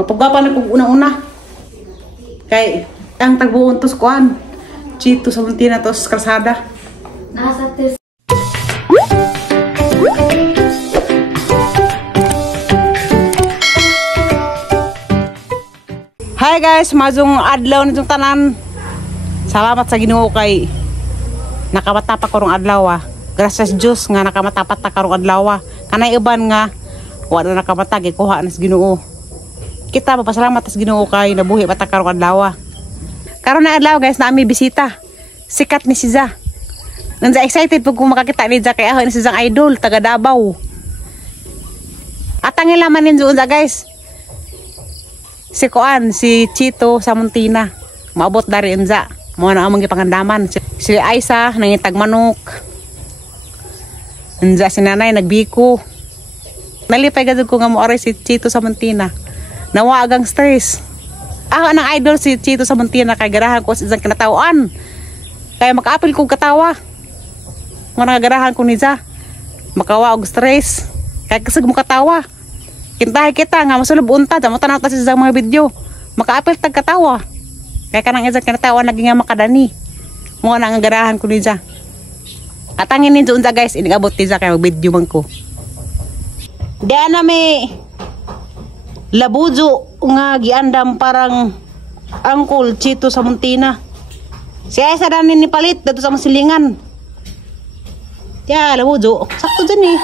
Mapagwapa na kung una-una. Kay, ang tagbuon tos kuan. Chito sa Muntina tos kalsada. Nasa test. Hi guys, mazong adlaw nitong tanan. Salamat sa Ginoo kay nakamatapak karong adlaw. Gracias Diyos nga nakamatapat ta karong adlaw. Kanay uban nga wala na nakamatag kuha na sa Ginoo. Kita papasalamat sa Ginoo kay nabuhi pa ta karong adlaw. Karon na adlaw guys, na ami bisita. Sikat ni Siza. Nanza excited pag kung makakita ni Siza kay ako ni Sizang idol taga Davao. At ang ilaman ninyo unsa guys. Si Koan, si Chito sa Muntina. Maabot dari unza. Mo na among gipangandaman. Si Aisa nangitag manok. Unza si nanay nagbiko. Nalipay gad ko nga mo oray si Chito sa Muntina. Nawa agang stress. Ako nang idol si Chito sa Muntina kay garahan ko sa isang kinatawaan. Kaya makaapil kong katawa. Mo nagagarahan ko ni Za. Makawa og stress. Kaya kasag mo katawa. Kintahay kita nga masulub unta damo tanaw ta sa mga video. Makaapil tag katawa. Kaya kanang isang kinatawa lagi nga makadani. Mo na nga garahan ko ni Za. Atangin ninyo unta guys, inigabot ti Za kay mag-video man ko. Diyan na may labujo nga giandam parang Uncle Chito sa Muntina. Siya sa danin ni palit dito sa masilingan. Tiya, labujo. Sakto dyan eh.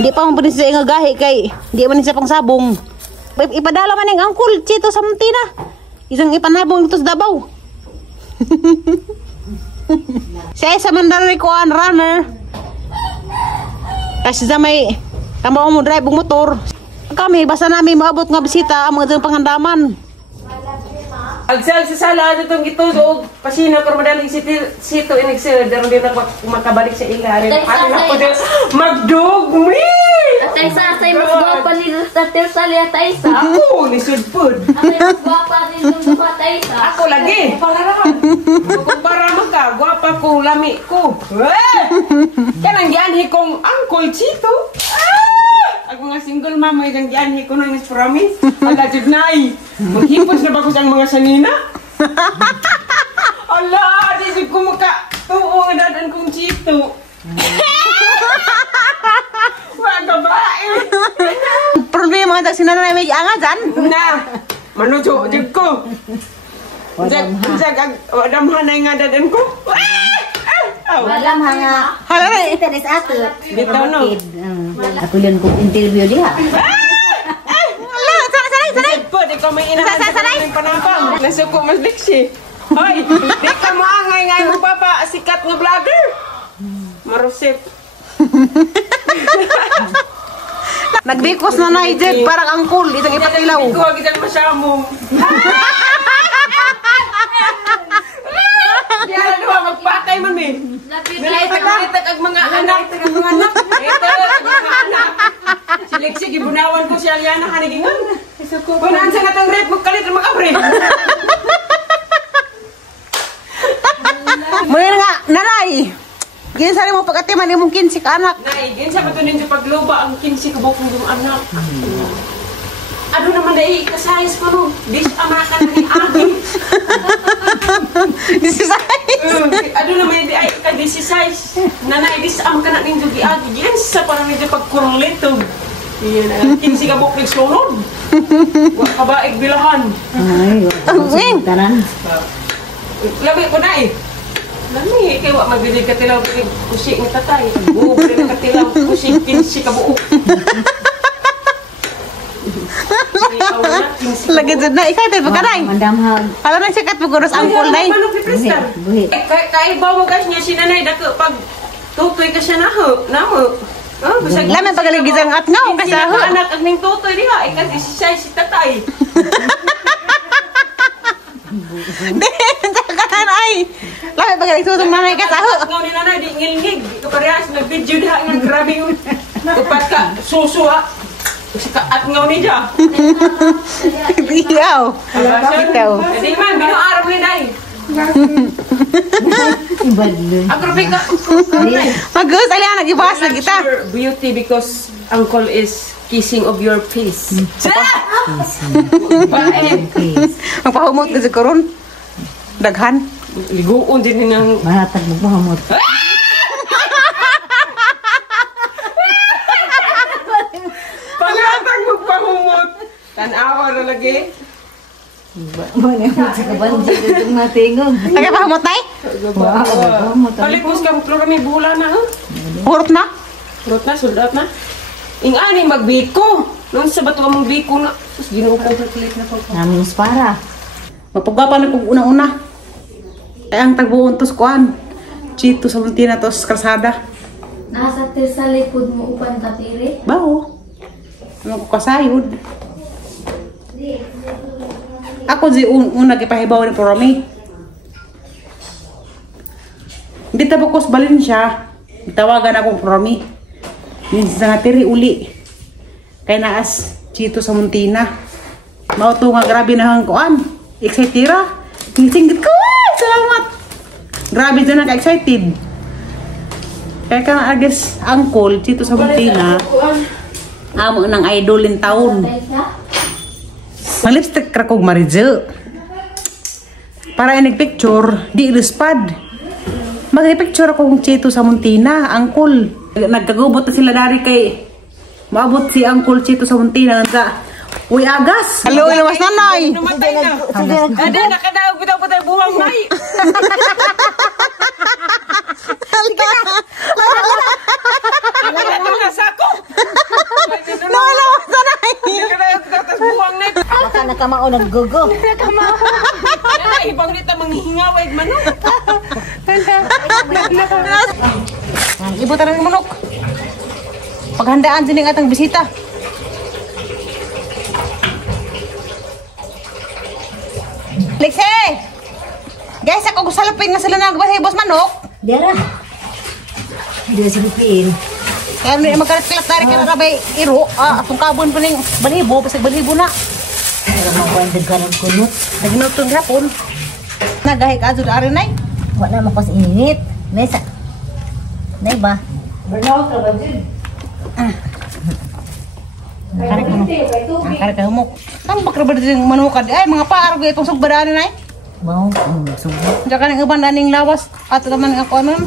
Di pa man siya nga gahi kay di man siya pang sabong. Ipadala man yung Uncle Chito sa Muntina. Isang ipanabong ito sa Davao. Siya sa mandari ko an runner. Kasi sa may tamaw mo drive ng motor. Kami basta namin maabot nga bisita ang mga pangandaman. Agsal sa sala itong gitudog pasina pero madaling sito inigsil daron din makabalik sa ilalim. Ano na po din magdugmi. Atay sa say mas gwapa ni Tater Sali atay sa. Ako ni sudpod. Atay mas gwapa ni Lumba atay sa. Ako lagi. Para maka gwapa ko lami ko. Kanang gianhi kong Uncle Chito. Ang mga single mama yung gianhi ko nang promise. Agad nay. Maghipos na ba ko siyang mga sanina? Ala, di ko makatuo dadan kong Chito. Wag babae. Problema ta sinanay may anga dyan. Na. Manujo jud ko. Wadam hanay nga dadan ko. Walam hanga. Hala na. Ito na sa ato. Bitaw no. Ako lang kong interview diha. Hala, sanay. Pwede ko may inahanap ng panampang. Nasuko mas diksi. Hoy, di ka mo angay nga yung papa, sikat nga vlogger. Marusip. Nagbikos na na Jed parang angkol itong ipatilaw. Ko gitan masyamo. Diyan na magpatay man mi. Nalitag ang mga anak. Ito, mga anak. Si Lexi, gibunawan ko si Aliana kanigingan. Punaan sa natang rep, magkalit na makabre. Muna nga, nanay. Ginsari mo pagkatiman imong 15 ka anak. Nay, ginsa pa to ninyo pagluba ang 15 kabok ng anak. Ano naman dahil ikasayas ko no? Dish amakan ni Agi. This is Ano naman dahil ika-16. Nanay, dish amakan na ninyo di Agi. Ginsa pa naman ninyo pagkurlito. Iyan na. 15 kabok ng sunod. Huwag kabaig bilahan. Ay, Wing. tanan. Labi ko na eh. Lami, kaya wak magbili katilaw kusik ni tatay. Buo rin katilaw kusik 15 kabuo. Lagi dyan na, excited pa ka na. Mandamhag. Hala na sikat pagkuros angkol na. Paano kiprestar? Buhi. Kaibaw mo guys niya sinanay dako pag tutoy ka siya namo. Lamin pagaligizang at nga, kasi kasaho. anak ang ning tutoy diha ay kasi si tatay. Di, sakanan ay. Lamin pagaligizang nanay kasaho. Ngaw ni nanay di ngilngig. Kaparehas nag-video diha nga grabe yung upat ka susu ha. At ngaw ni diya. Iyaw. Ikaw. Hindi man binoarap ni day. Ibad. Agrobika. Mag-gusto, alihan, nag-ibas na kita. Beauty because uncle is kissing of your face. Bae. Magpahumot kasi karon. Daghan. Liguon din ng Mahatag mo pahamot. pangatag magpahumot. Tanawa na lagi. Bani mo sa kabanji dito matingog. Nagpahumot nay? Palit mo sa kami bula na ha. Hurot na. Rot na, sulat na. Ing-ani magbiko. Noon sa bato mong biko na. Tapos ginuo ko. Namin para. Mapagwapa na kung una-una. Ay ang tagbuon tos kuan. Chito sa Muntina tos kalsada. Nasa sa likod mo upan katiri. Bao. Ano ko kasayod. Ako di una kipahibaw ni Porami. Hindi tabukos balin siya. Tawagan akong Porami. Yun sa natiri uli. Kaya naas Chito sa Muntina. Mao to nga grabe na hang kuan. Excitera. Singgit ko. Salamat. Grabe dyan naka-excited. Kaya ka agas uncle Chito sa Muntina. Amo ng idol in taon. Mag-lipstick ra kog Marizel. Para inig picture, di ilispad. Mag-picture ako kung Chito sa Muntina, uncle. Nagkagubot na sila dari kay maabot si uncle Chito sa Muntina nga. Uy, agas! Hello, iluwas nanay! Numatay ka. Ada, nakadaog bitaw po tayo buwang nay. Nakadaog na sako. No, iluwas nanay! Nakadaog bitaw tayo buwang nay. Baka nakamao naggugo. Yana, ibang nita manghihingawag manok. Ibutan ng manok. Paghandaan din ng atang bisita. Lexi! Guys, ako gusalapin nga sila nagbahibos manok. Dara. Dira silipin. Kaya hindi magkalat-kalat dari ka na rabay iro. Atong kabon pa ning balibo, pasag balibo na. Dara magbandag ka ng kunot. Naginutong hapon. Nagahi ka dyan ari nay. Wala mo kasi init. Mesa. Nay ba? Kari ka humok. Ang bakrabad din manukad. Ay, mga paarog itong sugbadaan nay. Mau. Subo. Diyan ka ng iban daning lawas. Ato naman ako nun.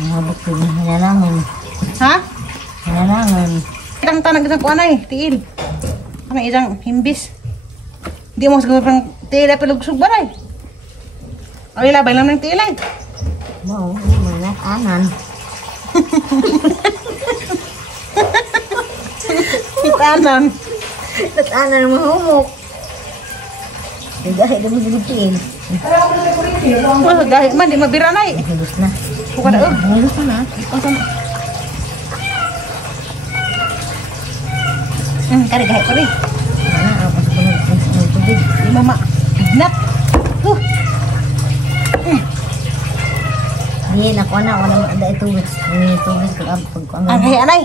Mga bukto na hinalangan. Ha? Hinalangan. Itang tanag isang kuanay, tiil. Ano isang himbis. Di mo siguro pang tiil ay pilugusog baray. Ay, labay lang ng tiil ay. Mau. Mga anan. Itanan. Tatanan ng mahumok. Dahil mo silipin. Wah, dahil man, di mabira na eh. Halus na. Buka na, Halus na. Kari gahit pa rin. Ako sa ng tubig. Di mama. Ignat. Hindi, nakuha na. Wala ada tubig. May tubig. Ang kaya anay.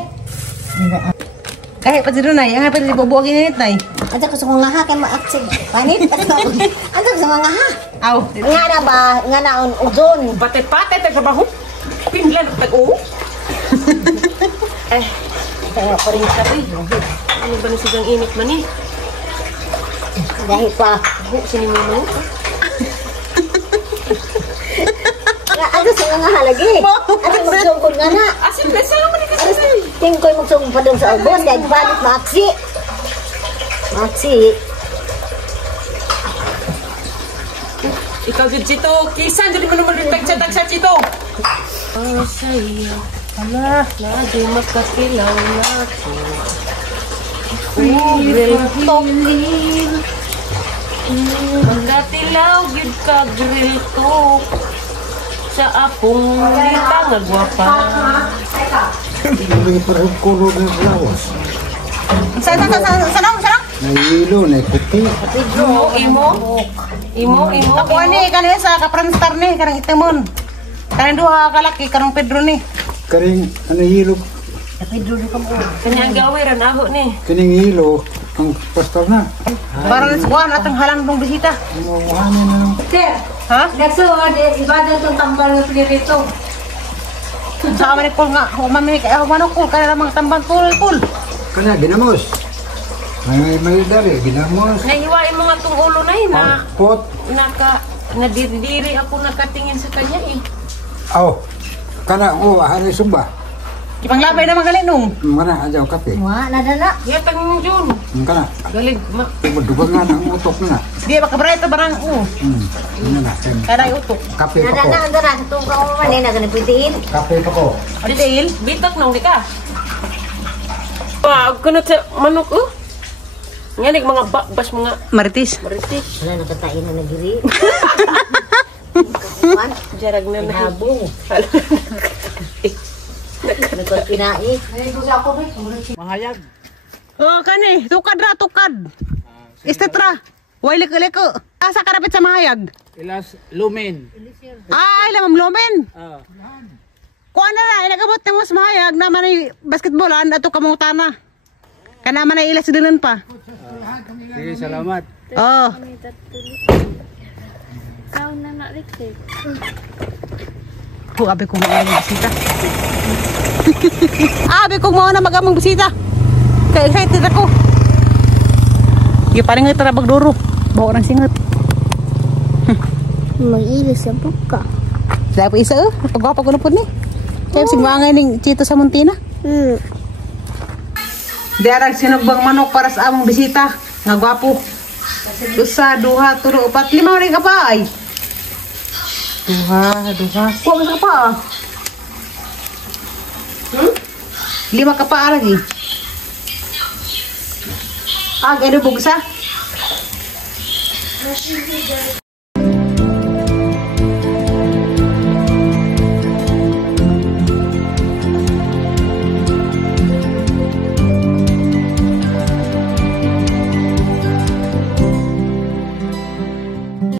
Kahit pa si Runay, ang hapit si bubuagin init na eh. Ada ko sa mga ha kay maaksig. Panit. Ada ko sa mga ha. Aw. Nga na ba? Nga na uzon. Pate-pate tayo trabaho. Pinlan tag-o. Kaya pa rin Sabi, ano ba na sigang init man eh? dahil pa. Sini mo manok. Ada sa mga halagi. Ada magsungkod nga na. Asin na sa naman ikaw sa Tingin ko'y magsungkod pa doon sa albos. Dahil balik maaksi. Maaksi. Ikaw dyan, Chito. Kisan, dyan mo naman rin tagsa-tagsa, Chito. Ang saya. Ala, lagi makakilaw na ako. Grill talking. Magkatilaw, gid ka grill talk. Sa akong lita nga gwapa. Hindi pa rin kulo ng lawas. Saan? Nahihilo, naikuti. Imo. Ako ani, kanina sa kapranstar ni, karang itemon. Karang duha kalaki, karang Pedro ni. Karing, hilo, Kanyang gawiran ako ni. kaning hilo, ang pastor na. Parang buwan atong halang ng bisita. Mawahanin na ng Ha? Nagsuwa, ibadan itong tambal ng pinirito. Sa amin kul nga, umami kaya manok kul kaya mga tambang kul. Kana ginamos. May dari ginamos. Nahiwain mo nga tong ulo na yun na Pot. nadiri ako nakatingin sa kanya eh. Oh. Kana hari sumba. Ipanglabay naman gali nung. Mana ajaw kape. Wa na dala. Yatang mo Jun. Kana. Galig. Dugangan ang utok na. Di ba kabrito barang Ano na. Kada utok. Kape Na pa ko. dala ang dara tong ka man na ganit pitiin. Kape pa ko. Adi dahil Bitak nung di ka. Wag ko na sa manok oh. Nganig mga bas mga maritis. maritis. Wala nakatain na nagiri. Jarag na na. Habong. Nagkot pinai. Oh kani, tukad ra tukad. Istetra. Way liko. Asa karapit sa mahayag. Ilas lumen. Ay, lamam lomen. Kuan na inagabot ng mas mahayag na manay basketballan ato kamutana. Kana man ay ilas dinan pa. Sige, salamat. Oh. Kau na na-receive. Abi ko mga bisita. Abi ko mo na magamong bisita. Kaya excited ako. Yung paling nga tarabag duro. Bawa ng singot. Mag-ilis sa buka. Dahil po isa pagwapa ko na po ni. Kaya sigmangay ning chito sa Muntina. Diarag sinugbang manok para sa among bisita. Nga gwapo. Usa, duha, tulo, upat, lima rin ka pa ay. Duha. Kuha mo sa pa ah. Lima ka pa lagi. Ag, ano bugsa?